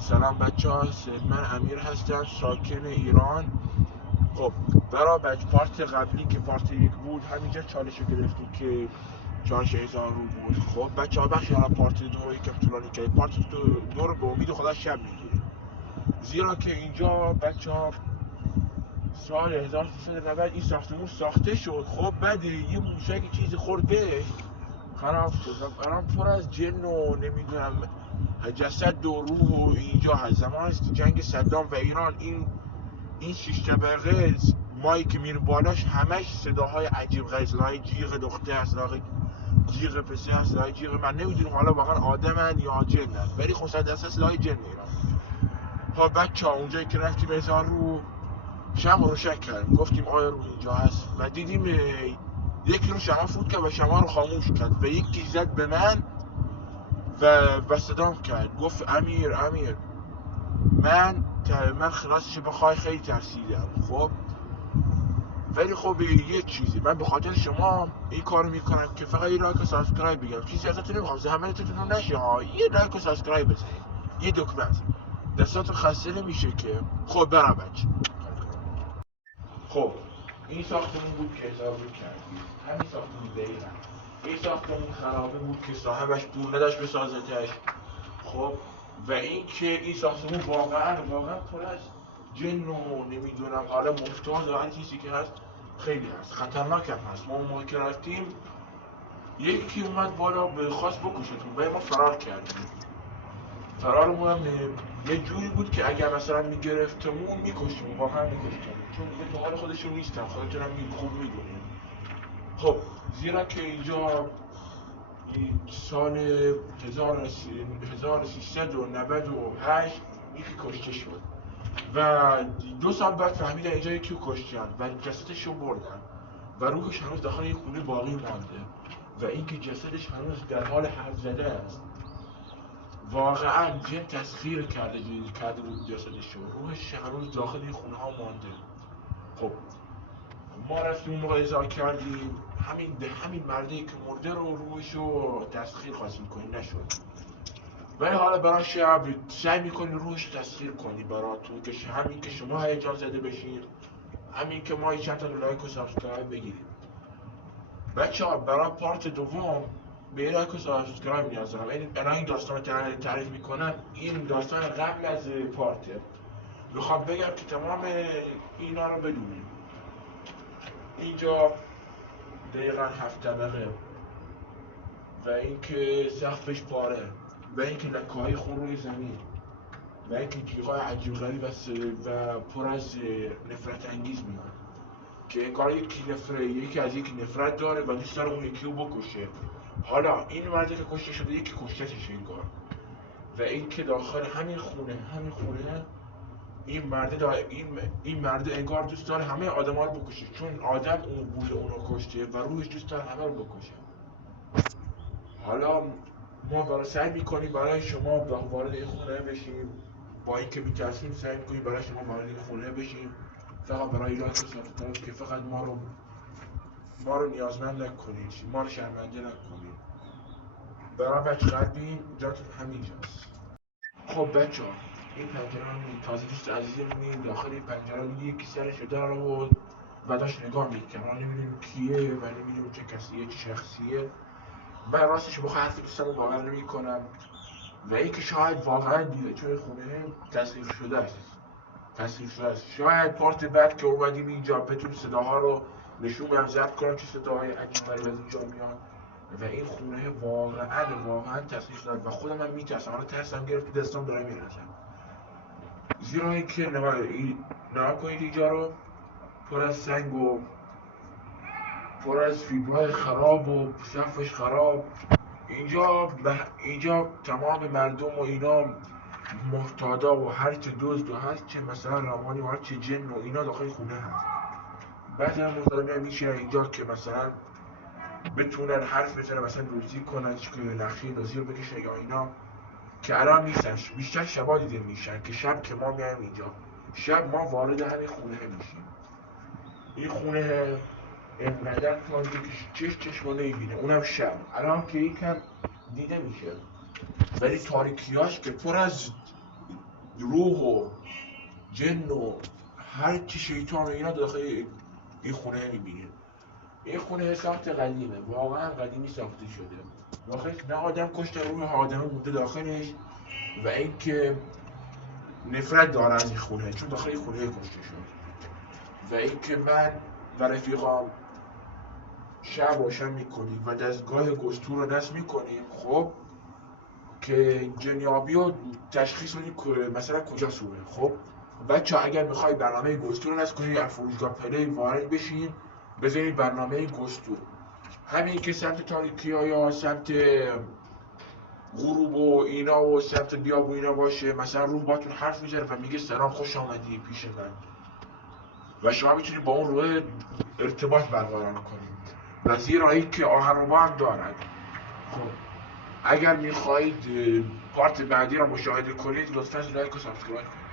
سلام بچه ها، من امیر هستم، ساکن ایران. خب برای پارت قبلی که پارت یک بود همینجا چالش رو گرفتیم که 4000 رو بود. خب بچه ها بخشی حالا پارت دو رو یکم طولانی کرد. پارت دو رو به امید خدا شب میگیریم، زیرا که اینجا بچه ها سال 1390 این ساختمون ساخته شد. خب بعد یه موشک چیزی خورد بهش، خراب شد. الان پر از جن و نمیدونم جسد و روح و اینجا هست. زمان است که جنگ صدام و ایران، این شش طبقه مایی که میره بالاش همش صداهای عجیب غریب، صداهای جیغ دختر، صداهای جیغ پسر، صداهای جیغ من نمیدونیم حالا واقعا آدمن یا جنن، ولی خب صد درصد صداهای جن ایران. ها بچه ها اونجایی که رفتیم هزار رو شمع روشن کردیم، گفتیم آیا رو اینجا هست و دیدیم یکی رو شمع فوت کرد و شمع رو خاموش کرد و یکی زد به من و صدام کرد، گفت امیر من خلاصش بخوای خیلی ترسیدم. خب ولی خب یه چیزی، من به خاطر شما این کارو میکنم که فقط یه لایک و سابسکرایب بگم، چیزی ازتون نمیخوام، زحمتتون رو نشه ها، یه لایک و سابسکرایب بزنید، یه دکمه دستاتون خسته نمیشه که. خب برام بچه، خب این ساختمون بود که حساب کردیم، همین ساختمون دقیقا این ساختمون خرابه بود که صاحبش پول نداشت بسازتش. خب و این که این ساختمون واقعا پر از جن و نمیدونم حالا مفتاز و هر چیزی که هست خیلی هست، خطرناک هم هست. ما اون موقع که رفتیم یکی اومد بالا به خواست بکشتون و ما فرار کردیم. فرارمون هم یه جوری بود که اگر مثلا میگرفتمون میکشتمون، واقعا میکشتمون، چون دیگه تو حال خودشون نیستن، خودتون هم خوب میدونیم. خب زیرا که اینجا سال 1398 یکی کشته شد و 2 سال بعد فهمیدن اینجا یکی کشتن و جسدش رو بردن و روحش هنوز داخل این خونه باقی مانده و اینکه جسدش هنوز در حال حرف زده است. واقعا جن تسخیر کرده بود جسدش رو، روحش هنوز داخل این خونه ها مانده. خب ما رفتیم اون موقع ازا کردیم، همین مردی که مرده رو روحش رو تسخیر خواستیم کنیم، نشد. ولی حالا برای شب سعی میکنی روحش تسخیر کنی براتون، که همین که شما هیجان زده بشید، همین که ما چند تا لایک و سابسکرایب بگیریم. بچه ها برای پارت دوم به لایک و سابسکرایب نیاز دارم. این داستان تعریف میکنم، این داستان قبل از پارته. میخوام بگم که تمام اینا رو بدونیم. اینجا دقیقا 7 طبقه و اینکه سقفش پاره و اینکه لکه‌های خون روی زمین و اینکه جیغای عجیب غریب و پر از نفرت انگیز میاد، که انگار یکی از یکی نفرت داره و دوست داره اون یکی رو بکشه. حالا این مردی که کشته شده یکی کشتهش انگار، و اینکه داخل همین خونه این مرد انگار دوست داره همه آدما رو بکشه، چون آدم اون بوده اونو کشته و روحش دوست داره همه رو بکشه. حالا ما برای سعی میکنیم برای شما وارد این خونه بشیم، با اینکه میترسیم سعی میکنیم برای شما وارد این خونه بشیم، فقط برای لایک و سابسکرایب، که فقط ما رو نیازمند نکنید، ما رو شرمنده نکنید. برای بچه قلبی جاتون همینجاست. خب بچه ها این پنجره رو تازه دوست عزیزی میبینید، داخل این پنجره رو یکی سرش رو در آورد و داشت نگاه میکنه، ما نمیدونیم کیه و نمیدونیم چه کسیه، چه شخصیه. من راستش بخواه حرفی دوستمو باور نمی کنم و اینکه شاید واقعا دیده، چون خونه تصویر شده است. شاید پارت بعد که اومدیم اینجا بتونیم صداها رو نشون بدم، ضبط کنم چه صداهای عجیب غریب از اینجا میاد و این خونه واقعا تصویر شده و خودم هم میترسم، حالا ترسم گرفت دستم دارم میرسم، زیرا اینکه نگاه کنید اینجا رو، پر از سنگ و پر از فیبرهای خراب و سقفش خراب. اینجا تمام مردم و اینا محتادا و هر چه دزد و هر چه مثلا روانی و هر چه جن و اینا داخل خونه هست. بعضی هم مطالبه میشه اینجا که مثلا بتونن حرف بزنن، مثلا دزدی کنن، که نقشه دزدی رو بکشن یا اینا، که الان نیستن. بیشتر شبا دیده میشن، که شب که ما میایم اینجا، شب ما وارد همین خونه میشیم. این خونه انقدر تاریکه که چشم رو نمیبینه، اونم شب. الان که یکم دیده میشه، ولی تاریکیاش که پر از روح و جن و هر چی شیطان و اینا داخل این خونه میبینیم. این خونه ساخت قدیمه، واقعا قدیمی ساخته شده. داخل نه آدم کشته، روح آدم مونده داخلش و اینکه نفرت داره از این خونه، چون داخل این خونه کشته شد. و اینکه من و رفیقام شب روشن میکنیم و دستگاه گستور رو نصب میکنیم، خب که جنیابی رو تشخیص بدیم که مثلا کجا سوره. خب بچه اگر میخوای برنامه گستور رو نصب کنید از فروشگاه پلی وارد بشین، بزنید برنامه گستور، همین که سمت تاریکی ها یا سمت غروب و اینا و سمت بیاب و اینا باشه، مثلا روح باتون حرف میزنه و میگه سلام خوش آمدی پیش من و شما میتونید با اون روح ارتباط برقرار کنید و زیرایی که آهنربا هم دارد. خب اگر میخواهید پارت بعدی را مشاهده کنید لطفا لایک و سابسکرایب کنید.